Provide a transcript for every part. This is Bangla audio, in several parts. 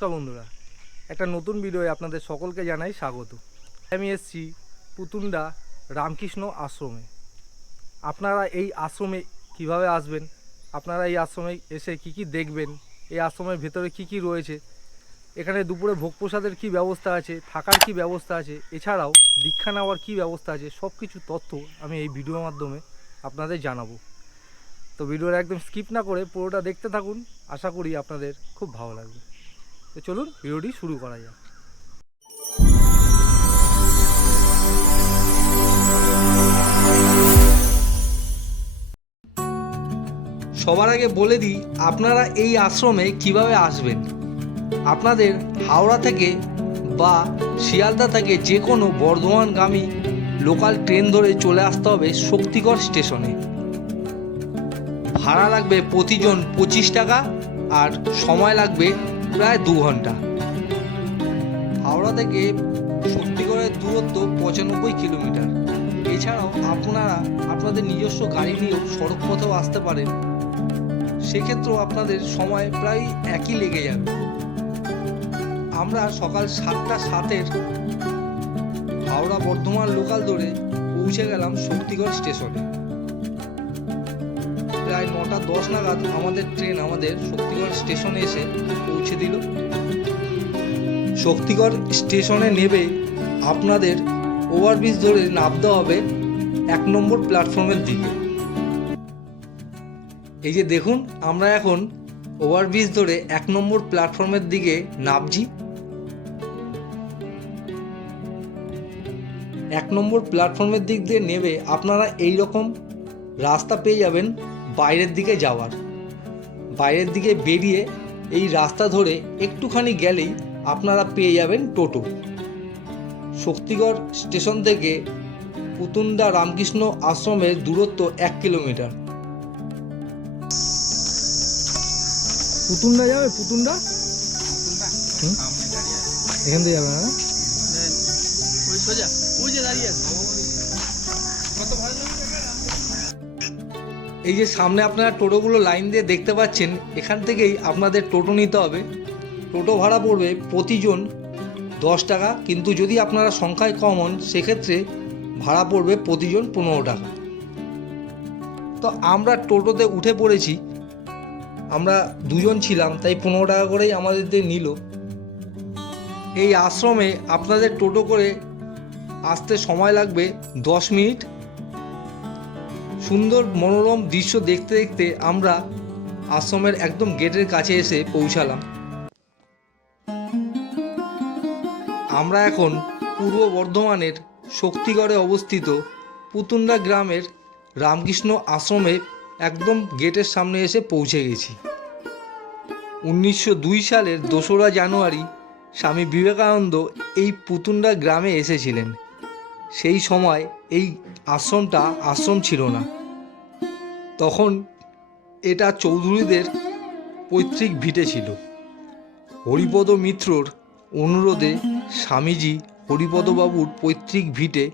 নমস্কার বন্ধুরা, একটা নতুন ভিডিওয়ে আপনাদের সকলকে জানাই স্বাগত। আমি এসেছি পুতুন্ডা রামকৃষ্ণ আশ্রমে। আপনারা এই আশ্রমে কীভাবে আসবেন? আপনারা এই আশ্রমে এসে কি কি দেখবেন? এই আশ্রমের ভেতরে কি কি রয়েছে? এখানে দুপুরে ভোগ প্রসাদের কী ব্যবস্থা আছে? থাকার কি ব্যবস্থা আছে? এছাড়াও দীক্ষা নেওয়ার কী ব্যবস্থা আছে? সব কিছু তথ্য আমি এই ভিডিওর মাধ্যমে আপনাদের জানাব। তো ভিডিওটা একদম স্কিপ না করে পুরোটা দেখতে থাকুন। আশা করি আপনাদের খুব ভালো লাগবে। তো চলুন ভিডিওটি শুরু করা যাক। সবার আগে বলে দিই, আপনারা এই আশ্রমে কীভাবে আসবেন? আপনাদের হাওড়া থেকে বা শিয়ালদা থেকে যে কোনো বর্ধমানগামী লোকাল ট্রেন ধরে চলে আসতে হবে শক্তিগড় স্টেশনে। ভাড়া লাগবে প্রতিজন পঁচিশ টাকা আর সময় লাগবে প্রায় দু ঘণ্টা। হাওড়া থেকে শক্তিগড়ের দূরত্ব পঁচানব্বই কিলোমিটার। এছাড়াও আপনারা আপনাদের নিজস্ব গাড়ি নিয়েও সড়ক পথেও আসতে পারেন। সেক্ষেত্রেও আপনাদের সময় প্রায় একই লেগে যাবে। আমরা সকাল সাতটা সাতের হাওড়া বর্ধমান লোকাল ধরে পৌঁছে গেলাম শক্তিগড় স্টেশনে। নটা দশ নাগাদ আমাদের ট্রেন আমাদের শক্তিগড় স্টেশনে এসে পৌঁছে দিল। শক্তিগড় স্টেশনে নেবে আপনাদের ওভারব্রিজ ধরে নামতে হবে এক নম্বর প্ল্যাটফর্মের দিকে। এই যে দেখুন, আমরা এখন ওভারব্রিজ ধরে এক নম্বর প্ল্যাটফর্মের দিকে নামছি। এক নম্বর প্ল্যাটফর্মের দিক দিয়ে নেবে আপনারা এই রকম রাস্তা পেয়ে যাবেন বাইরের দিকে যাওয়ার। বাইরের দিকে বেরিয়ে এই রাস্তা ধরে একটুখানি গেলেই আপনারা পেয়ে যাবেন টোটো। শক্তিগড় স্টেশন থেকে পুতুন্ডা রামকৃষ্ণ আশ্রমের দূরত্ব এক কিলোমিটার। পুতুন্ডা যাবে? পুতুন্ডা? এখান থেকে যাবে না? ওই সোজা ওই যে দাঁড়িয়ে আছে। এই যে সামনে আপনারা টোটোগুলো লাইন দিয়ে দেখতে পাচ্ছেন, এখান থেকেই আপনাদের টোটো নিতে হবে। টোটো ভাড়া পড়বে প্রতিজন দশ টাকা, কিন্তু যদি আপনারা সংখ্যায় কম হন, সেক্ষেত্রে ভাড়া পড়বে প্রতিজন পনেরো টাকা। তো আমরা টোটোতে উঠে পড়েছি। আমরা দুজন ছিলাম, তাই পনেরো টাকা করেই আমাদের দিয়ে নিল। এই আশ্রমে আপনাদের টোটো করে আসতে সময় লাগবে দশ মিনিট। সুন্দর মনোরম দৃশ্য দেখতে দেখতে আমরা আশ্রমের একদম গেটের কাছে এসে পৌঁছালাম। আমরা এখন পূর্ব বর্ধমানের শক্তিগড়ে অবস্থিত পুতুন্ডা গ্রামের রামকৃষ্ণ আশ্রমে একদম গেটের সামনে এসে পৌঁছে গেছি। উনিশশো দুই সালের দোসরা জানুয়ারি স্বামী বিবেকানন্দ এই পুতুন্ডা গ্রামে এসেছিলেন। সেই সময় এই আশ্রমটা আশ্রম ছিল না। তখন এটা চৌধুরীদের পৈতৃক ভিটে ছিল। হরিপদ মিত্রর অনুরোধে স্বামীজি হরিপদবাবুর পৈতৃক ভিটে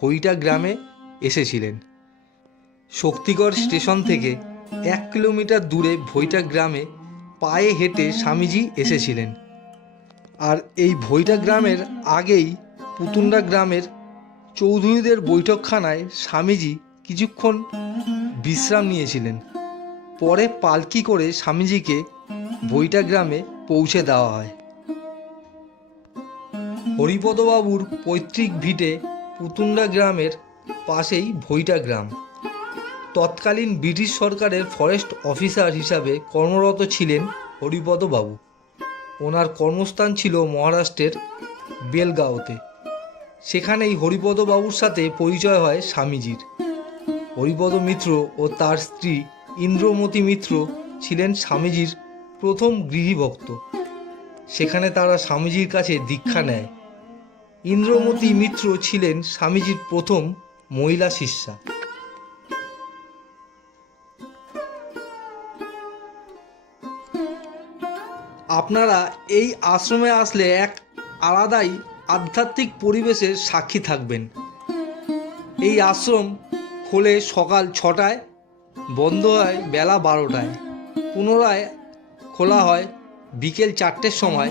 ভইটা গ্রামে এসেছিলেন। শক্তিগড় স্টেশন থেকে এক কিলোমিটার দূরে ভইটা গ্রামে পায়ে হেঁটে স্বামীজি এসেছিলেন। আর এই ভইটা গ্রামের আগেই পুতুন্ডা গ্রামের চৌধুরীদের বৈঠকখানায় স্বামীজি কিছুক্ষণ বিশ্রাম নিয়েছিলেন। পরে পালকি করে স্বামীজিকে বইটা গ্রামে পৌঁছে দেওয়া হয়। হরিপদবাবুর পৈতৃক ভিটে পুতুন্ডা গ্রামের পাশেই ভইটা গ্রাম। তৎকালীন ব্রিটিশ সরকারের ফরেস্ট অফিসার হিসাবে কর্মরত ছিলেন হরিপদবাবু। ওনার কর্মস্থান ছিল মহারাষ্ট্রের বেলগাঁওতে। সেখানেই হরিপদবাবুর সাথে পরিচয় হয় স্বামীজির। হরিপদ মিত্র ও তার স্ত্রী ইন্দ্রমতী মিত্র ছিলেন স্বামীজির প্রথম গৃহীভক্ত। সেখানে তারা স্বামীজির কাছে দীক্ষা নেয়। ইন্দ্রমতী মিত্র ছিলেন স্বামীজির প্রথম মহিলা শিষ্যা। আপনারা এই আশ্রমে আসলে এক আলাদাই আধ্যাত্মিক পরিবেশের সাক্ষী থাকবেন। এই আশ্রম খোলে সকাল ছটায়, বন্ধ হয় বেলা বারোটায়। পুনরায় খোলা হয় বিকেল চারটের সময়,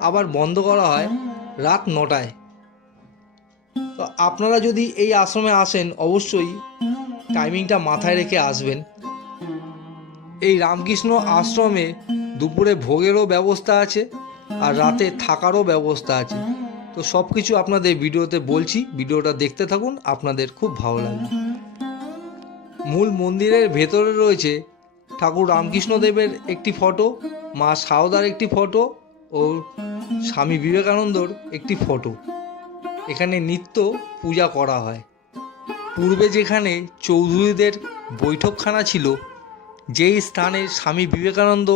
আবার বন্ধ করা হয় রাত নটায়। তো আপনারা যদি এই আশ্রমে আসেন, অবশ্যই টাইমিংটা মাথায় রেখে আসবেন। এই রামকৃষ্ণ আশ্রমে দুপুরে ভোগেরও ব্যবস্থা আছে আর রাতে থাকারও ব্যবস্থা আছে। তো সব কিছু আপনাদের ভিডিওতে বলছি, ভিডিওটা দেখতে থাকুন, আপনাদের খুব ভালো লাগবে। মূল মন্দিরের ভেতরে রয়েছে ঠাকুর রামকৃষ্ণদেবের একটি ফটো, মা সারদার একটি ফটো ও স্বামী বিবেকানন্দর একটি ফটো। এখানে নিত্য পূজা করা হয়। পূর্বে যেখানে চৌধুরীদের বৈঠকখানা ছিল, যেই স্থানে স্বামী বিবেকানন্দ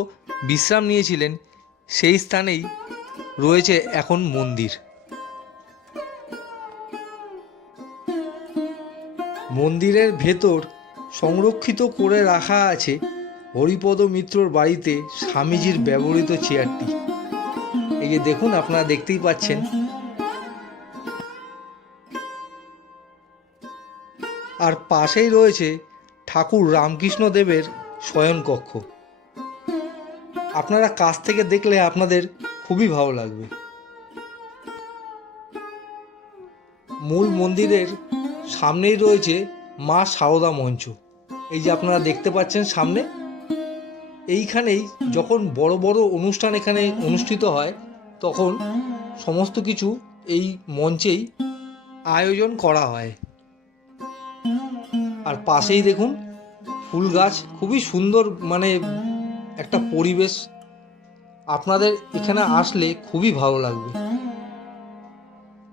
বিশ্রাম নিয়েছিলেন, সেই স্থানেই রয়েছে এখন মন্দির। মন্দিরের ভেতর সংরক্ষিত করে রাখা আছে হরিপদ মিত্রর বাড়িতে স্বামীজির ব্যবহৃত চেয়ারটি। এই যে দেখুন, আপনারা দেখতেই পাচ্ছেন। আর পাশেই রয়েছে ঠাকুর রামকৃষ্ণ দেবের শয়নকক্ষ। আপনারা কাছ থেকে দেখলে আপনাদের খুবই ভালো লাগবে। মূল মন্দিরের সামনেই রয়েছে মা সারদা মঞ্চ। এই যে আপনারা দেখতে পাচ্ছেন সামনে, এইখানেই যখন বড় বড় অনুষ্ঠান এখানে অনুষ্ঠিত হয়, তখন সমস্ত কিছু এই মঞ্চেই আয়োজন করা হয়। আর পাশেই দেখুন, ফুল গাছ, খুবই সুন্দর মানে একটা পরিবেশ। আপনাদের এখানে আসলে খুবই ভালো লাগবে।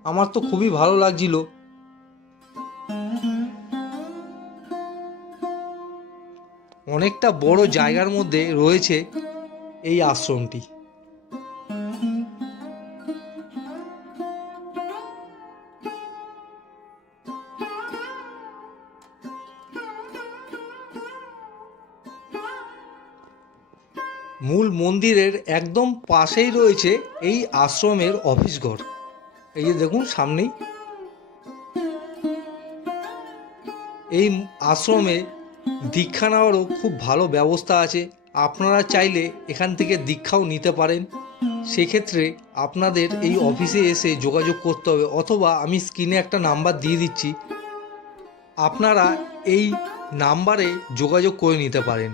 আমার তো খুবই ভালো লাগছিল অনেকটা বড় জায়গার মধ্যে রয়েছে এই আশ্রমটি। মূল মন্দিরের একদম পাশেই রয়েছে এই আশ্রমের অফিস ঘর। এই যে দেখুন, সামনেই। এই আশ্রমে দীক্ষা নেওয়ারও খুব ভালো ব্যবস্থা আছে। আপনারা চাইলে এখান থেকে দীক্ষাও নিতে পারেন। সেক্ষেত্রে আপনাদের এই অফিসে এসে যোগাযোগ করতে হবে অথবা আমি স্ক্রিনে একটা নাম্বার দিয়ে দিচ্ছি। আপনারা এই নাম্বারে যোগাযোগ করে নিতে পারেন।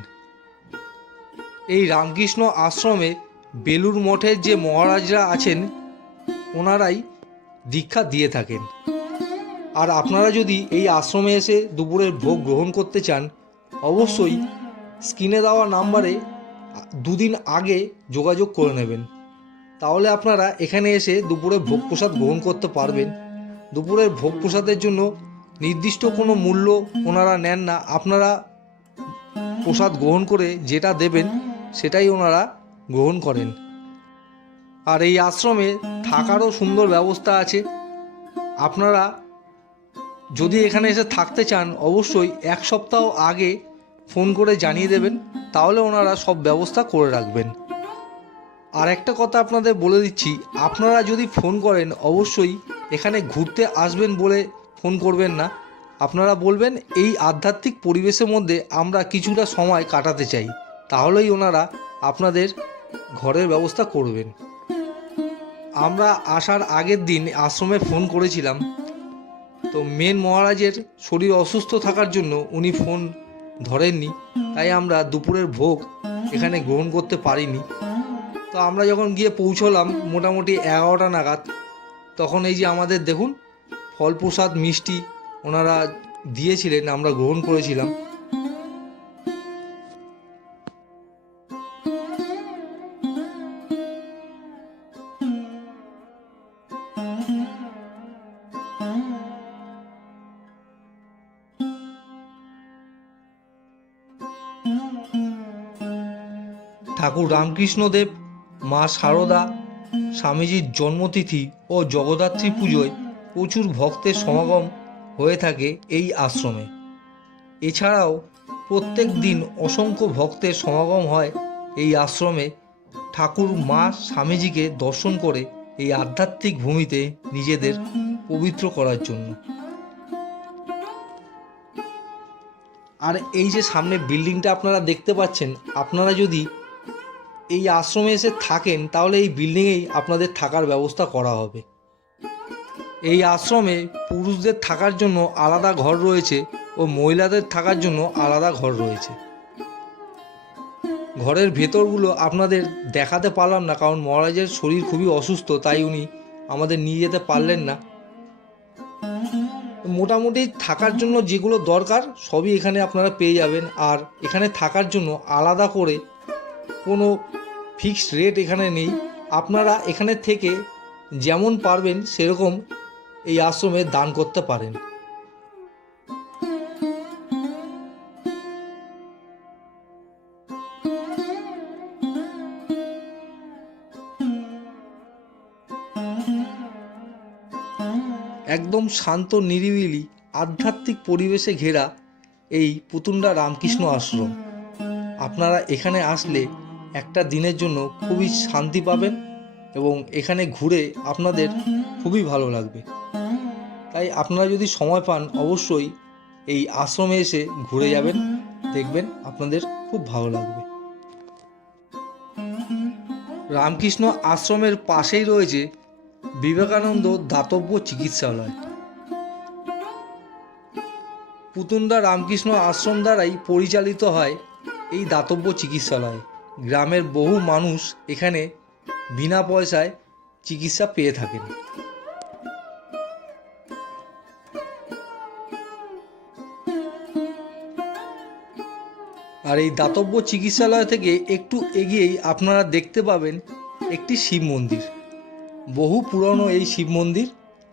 এই রামকৃষ্ণ আশ্রমে বেলুর মঠের যে মহারাজরা আছেন, ওনারাই দীক্ষা দিয়ে থাকেন। আর আপনারা যদি এই আশ্রমে এসে দুপুরের ভোগ গ্রহণ করতে চান অবশ্যই স্ক্রিনে দেওয়া নাম্বারে দুদিন আগে যোগাযোগ করে নেবেন। তাহলে আপনারা এখানে এসে দুপুরে ভোগ প্রসাদ গ্রহণ করতে পারবেন। দুপুরের ভোগ প্রসাদের জন্য নির্দিষ্ট কোনো মূল্য ওনারা নেন না। আপনারা প্রসাদ গ্রহণ করে যেটা দেবেন সেটাই ওনারা গ্রহণ করেন। আর এই আশ্রমে থাকারও সুন্দর ব্যবস্থা আছে। আপনারা যদি এখানে এসে থাকতে চান, অবশ্যই এক সপ্তাহ আগে ফোন করে জানিয়ে দেবেন, তাহলে ওনারা সব ব্যবস্থা করে রাখবেন। আর একটা কথা আপনাদের বলে দিচ্ছি, আপনারা যদি ফোন করেন, অবশ্যই এখানে ঘুরতে আসবেন বলে ফোন করবেন না। আপনারা বলবেন, এই আধ্যাত্মিক পরিবেশের মধ্যে আমরা কিছুটা সময় কাটাতে চাই, তাহলেই ওনারা আপনাদের ঘরের ব্যবস্থা করবেন। আমরা আসার আগের দিন আশ্রমে ফোন করেছিলাম, তো মেন মহারাজের শরীর অসুস্থ থাকার জন্য উনি ফোন ধরেননি, তাই আমরা দুপুরের ভোগ এখানে গ্রহণ করতে পারিনি। তো আমরা যখন গিয়ে পৌঁছলাম মোটামুটি এগারোটা নাগাদ, তখন এই যে আমাদের দেখুন ফল প্রসাদ মিষ্টি ওনারা দিয়েছিলেন, আমরা গ্রহণ করেছিলাম। রামকৃষ্ণদেব, মা সারদা, স্বামীজির জন্মতিথি ও জগদ্ধাত্রী পুজোয় প্রচুর ভক্তের সমাগম হয়ে থাকে এই আশ্রমে। এছাড়াও প্রত্যেক দিন অসংখ্য ভক্তের সমাগম হয় এই আশ্রমে। ঠাকুর মা স্বামীজিকে দর্শন করে এই আধ্যাত্মিক ভূমিতে নিজেদের পবিত্র করার জন্য। আর এই যে সামনে বিল্ডিংটা আপনারা দেখতে পাচ্ছেন, আপনারা যদি এই আশ্রমে এসে থাকেন, তাহলে এই বিল্ডিংয়েই আপনাদের থাকার ব্যবস্থা করা হবে। এই আশ্রমে পুরুষদের থাকার জন্য আলাদা ঘর রয়েছে ও মহিলাদের থাকার জন্য আলাদা ঘর রয়েছে। ঘরের ভেতরগুলো আপনাদের দেখাতে পারলাম না, কারণ মহারাজের শরীর খুবই অসুস্থ, তাই উনি আমাদের নিয়ে যেতে পারলেন না। মোটামুটি থাকার জন্য যেগুলো দরকার সবই এখানে আপনারা পেয়ে যাবেন, আর এখানে থাকার জন্য আলাদা করে কোনো ফিক্সড রেট এখানে নেই। আপনারা এখানে থেকে যেমন পারবেন সেরকম এই আশ্রমে দান করতে পারেন। একদম শান্ত, নিরিবিলি, আধ্যাত্মিক পরিবেশে ঘেরা এই পুতুন্ডা রামকৃষ্ণ আশ্রম। আপনারা এখানে আসলে একটা দিনের জন্য খুবই শান্তি পাবেন এবং এখানে ঘুরে আপনাদের খুবই ভালো লাগবে। তাই আপনারা যদি সময় পান, অবশ্যই এই আশ্রমে এসে ঘুরে যাবেন, দেখবেন আপনাদের খুব ভালো লাগবে। রামকৃষ্ণ আশ্রমের পাশেই রয়েছে বিবেকানন্দ দাতব্য চিকিৎসালয়। পুতুন্দা রামকৃষ্ণ আশ্রম দ্বারাই পরিচালিত হয় এই দাতব্য চিকিৎসালয়। গ্রামের বহু মানুষ এখানে বিনা পয়সায় চিকিৎসা পেয়ে থাকেন। আর এই দাতব্য চিকিৎসালয় থেকে একটু এগিয়েই আপনারা দেখতে পাবেন একটি শিব মন্দির। বহু পুরনো এই শিব মন্দির।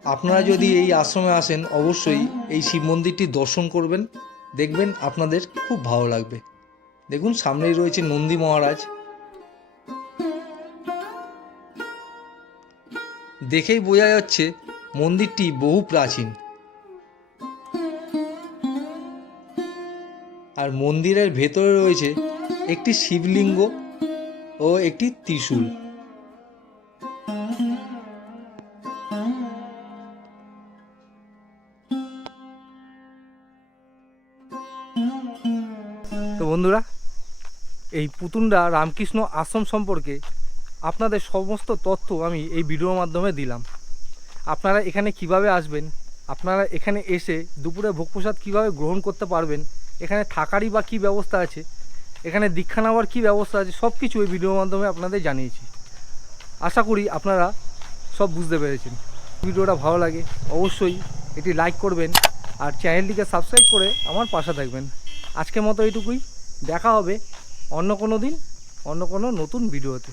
আপনারা যদি এই আশ্রমে আসেন, অবশ্যই এই শিব মন্দিরটি দর্শন করবেন। দেখবেন আপনাদের খুব ভালো লাগবে। দেখুন, সামনেই রয়েছে নন্দী মহারাজ। দেখেই বোঝা যাচ্ছে, মন্দিরটি বহু প্রাচীন। আর মন্দিরের ভেতরে রয়েছে একটি শিবলিঙ্গ ও একটি ত্রিশূল। বন্ধুরা, এই পুতুন্ডা রামকৃষ্ণ আশ্রম সম্পর্কে আপনাদের সমস্ত তথ্য আমি এই ভিডিওর মাধ্যমে দিলাম। আপনারা এখানে কীভাবে আসবেন? আপনারা এখানে এসে দুপুরে ভোগ প্রসাদ কীভাবে গ্রহণ করতে পারবেন? এখানে থাকারই বা কী ব্যবস্থা আছে? এখানে দীক্ষা নেওয়ার কী ব্যবস্থা আছে? সব কিছু এই ভিডিওর মাধ্যমে আপনাদের জানিয়েছি। আশা করি আপনারা সব বুঝতে পেরেছেন। ভিডিওটা ভালো লাগে, অবশ্যই এটি লাইক করবেন আর চ্যানেলটিকে সাবস্ক্রাইব করে আমার পাশে থাকবেন। আজকের মতো এইটুকুই। দেখা হবে অন্য কোনো দিন অন্য কোনো নতুন ভিডিওতে।